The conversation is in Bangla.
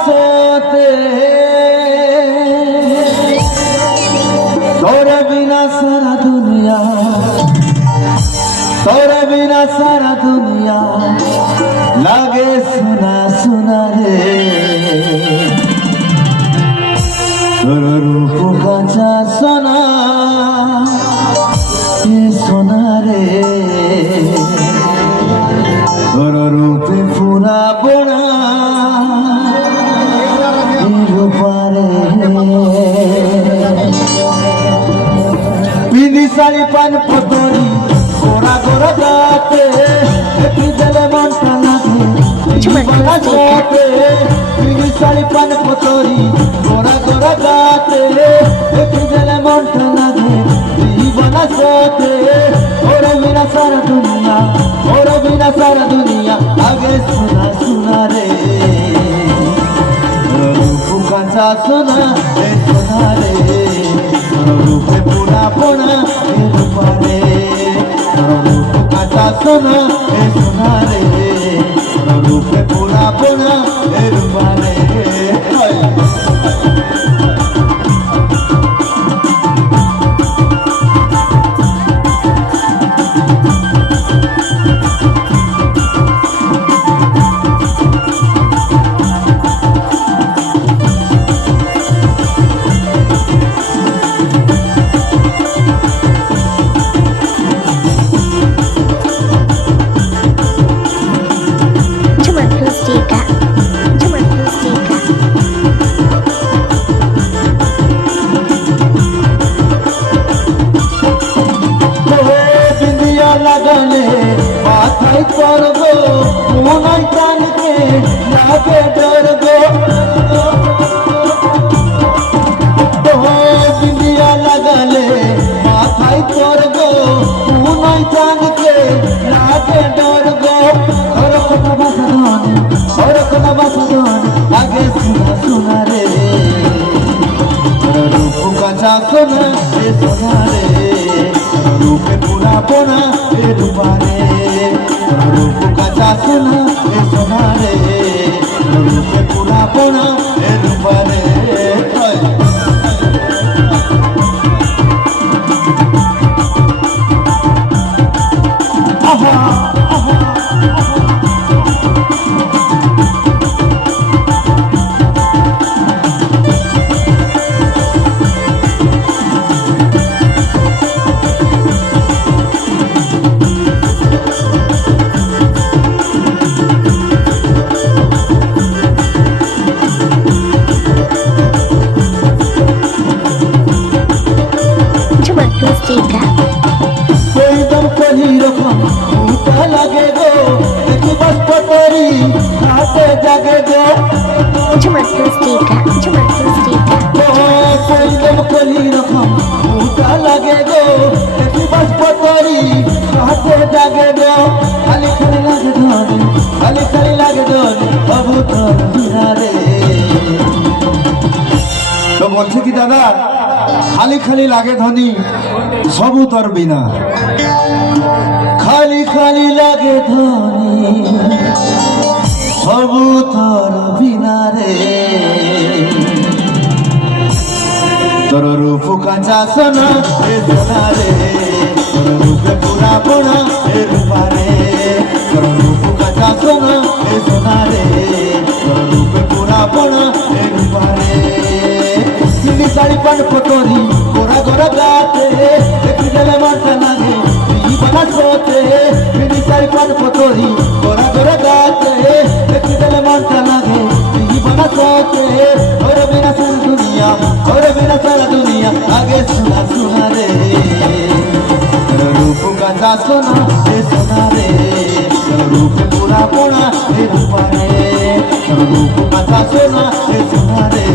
सोते तोरे बिना सारा दुनिया, तोरे बिना सारा दुनिया लागे सुना सुना रे। तोर रूप कांचा सोना ये सोना रे, तोर रूप पूरा बोना पिंदी साड़ी पान पतोरी गोरा गोरा गाते जले मन बना सोते। पिंदी साड़ी पान पतोरी गोरा गोरा गाते जले मन बना सोते। और बिना सारा दुनिया, और बिना सारा दुनिया आगे सुना सुना रे। कांचा सोना ए सोना रे, रूपे पूरा पोना ए रूपा रे। रूप कांचा सोना ए सोना रे, रूपे पूरा पोना ए रूपा रे। लगाले माथाई करबो मोनाई कान के लागे डरबो। बिंदिया लगाले माथाई करबो मोनाई कान के लागे डरबो। और कोना बसदान, और कोना बसदान आगे सुना सुना रे। रूप कांचा सोना ए सोना रे, रूपे पूरा पोना ए रूपा रे। रूप कांचा सोना ए सोना रे, रूपे पूरा पोना ए रूपा रे। लगे गो बस पटोरी हाथे जागे गो। कोली रखम भूता लगे गो बस पटोरी हाथे जागे गो। खाली खाली लागे धोनी, खाली खाली लागे धोनी बाबू তোর বিনা রে। তো বলছে কি দাদা, খালি খালি লাগে ধনী সবু তোর বিনা। খালি খালি লাগে ধনী সবু তোর বিনা রে। তোর রূপ কাঁচা সোনা এ সোনা রে, তোর রূপে পুরা পোনা এ রূপা রে। তোর রূপ কাঁচা সোনা এ সোনা রে, তোর রূপে পুরা পোনা এ রূপা রে। চিনি শাড়ি পান পতরি গোরা গোরা গাতে দেখি গেলে মারটা লাগে बना सोते। बिनी सारी पान पतोरी गोरा गोरा गाते देखी गले मानता लागे बना सोते। और बिना सारा दुनिया, और बिना सारा दुनिया आगे सुना सुना रे। रूप कांचा सोना ए सोना रे, रूप पूरा पोना ए रूपा रे। रूप कांचा सोना ए सोना रे,